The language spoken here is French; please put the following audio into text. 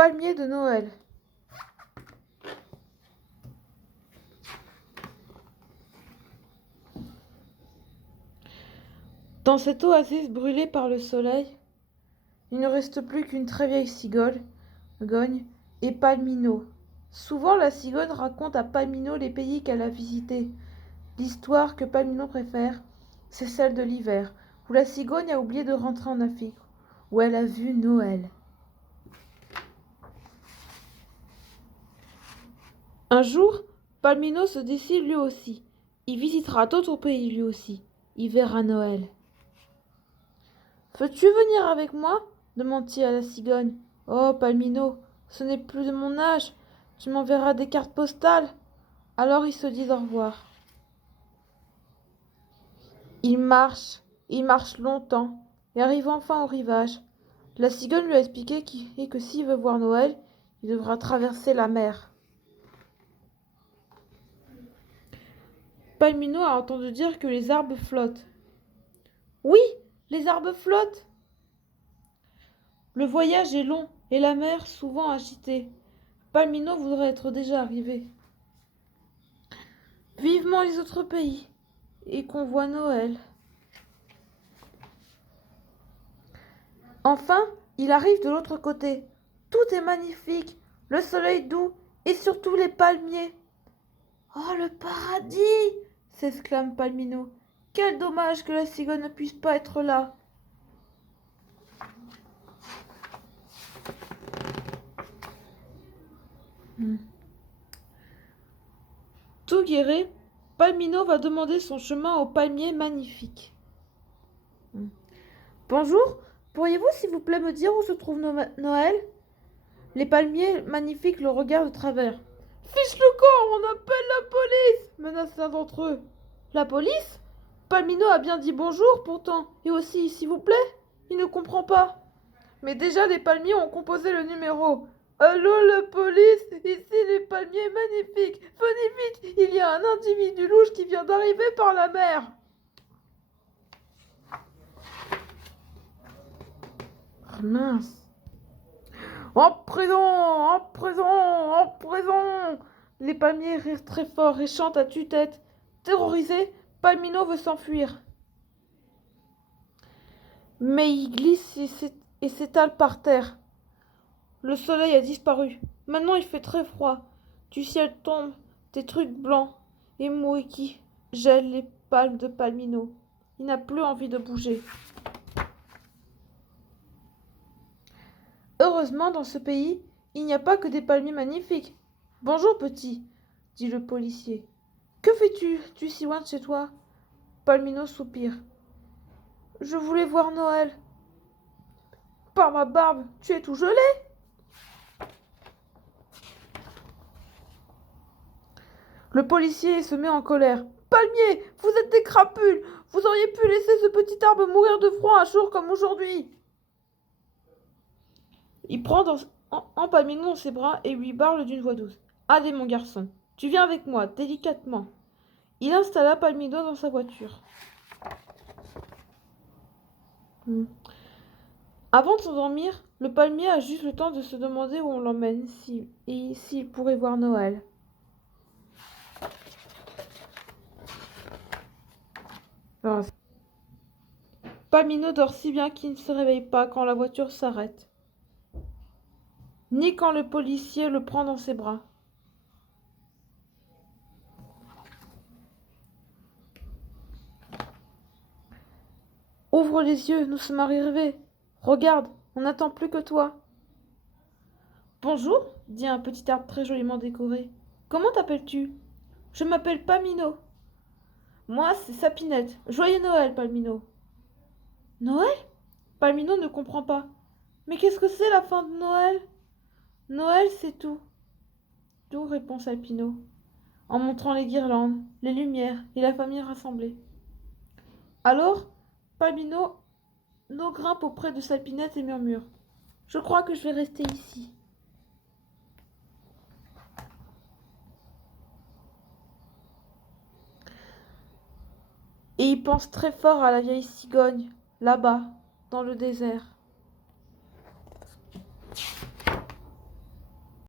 palmier de Noël. Dans cette oasis brûlée par le soleil, il ne reste plus qu'une très vieille cigogne et Palmino. Souvent, la cigogne raconte à Palmino les pays qu'elle a visités. L'histoire que Palmino préfère, c'est celle de l'hiver, où la cigogne a oublié de rentrer en Afrique, où elle a vu Noël. Un jour, Palmino se décide lui aussi. Il visitera d'autres pays lui aussi. Il verra Noël. Veux-tu venir avec moi demande-t-il à la cigogne. Oh, Palmino, ce n'est plus de mon âge. Tu m'enverras des cartes postales. Alors ils se disent au revoir. Il marche longtemps, et arrive enfin au rivage. La cigogne lui a expliqué que s'il veut voir Noël, il devra traverser la mer. Palmino a entendu dire que les arbres flottent. Oui, les arbres flottent. Le voyage est long et la mer souvent agitée. Palmino voudrait être déjà arrivé. Vivement les autres pays et qu'on voit Noël. Enfin, il arrive de l'autre côté. Tout est magnifique, le soleil doux et surtout les palmiers. Oh, le paradis! S'exclame Palmino. Quel dommage que la cigogne ne puisse pas être là. Tout guéri, Palmino va demander son chemin au palmier magnifique. Bonjour, pourriez-vous s'il vous plaît me dire où se trouve Noël? Les palmiers magnifiques le regardent de travers. Fiche le camp, on appelle la police, menace l'un d'entre eux. La police? Palmino a bien dit bonjour pourtant, et aussi s'il vous plaît. Il ne comprend pas. Mais déjà les palmiers ont composé le numéro. Allô la police, ici les palmiers magnifiques. Venez vite, il y a un individu louche qui vient d'arriver par la mer. Oh, mince. En prison, en prison, en prison. Les palmiers rient très fort et chantent à tue-tête. Terrorisé, Palmino veut s'enfuir. Mais il glisse et s'étale par terre. Le soleil a disparu. Maintenant il fait très froid. Du ciel tombent des trucs blancs et mous qui gèlent les palmes de Palmino. Il n'a plus envie de bouger. Heureusement, dans ce pays, il n'y a pas que des palmiers magnifiques. Bonjour, petit, dit le policier. Que fais-tu, si loin de chez toi? Palmino soupire. Je voulais voir Noël. Par ma barbe, tu es tout gelé. Le policier se met en colère. Palmier, vous êtes des crapules. Vous auriez pu laisser ce petit arbre mourir de froid un jour comme aujourd'hui. Il prend en Palmino dans ses bras et lui parle d'une voix douce. Allez, mon garçon, tu viens avec moi, délicatement. Il installa Palmino dans sa voiture. Avant de s'endormir, le palmier a juste le temps de se demander où on l'emmène et s'il pourrait voir Noël. Palmino dort si bien qu'il ne se réveille pas quand la voiture s'arrête, ni quand le policier le prend dans ses bras. Ouvre les yeux, nous sommes arrivés. Regarde, on n'attend plus que toi. Bonjour, dit un petit arbre très joliment décoré. Comment t'appelles-tu? Je m'appelle Palmino. Moi, c'est Sapinette. Joyeux Noël, Palmino. Noël? Palmino ne comprend pas. Mais qu'est-ce que c'est la fin de Noël? Noël, c'est tout. Tout, répond Sapino, en montrant les guirlandes, les lumières et la famille rassemblée. Alors, Palmino grimpe auprès de Sapinette et murmure. Je crois que je vais rester ici. Et il pense très fort à la vieille cigogne, là-bas, dans le désert.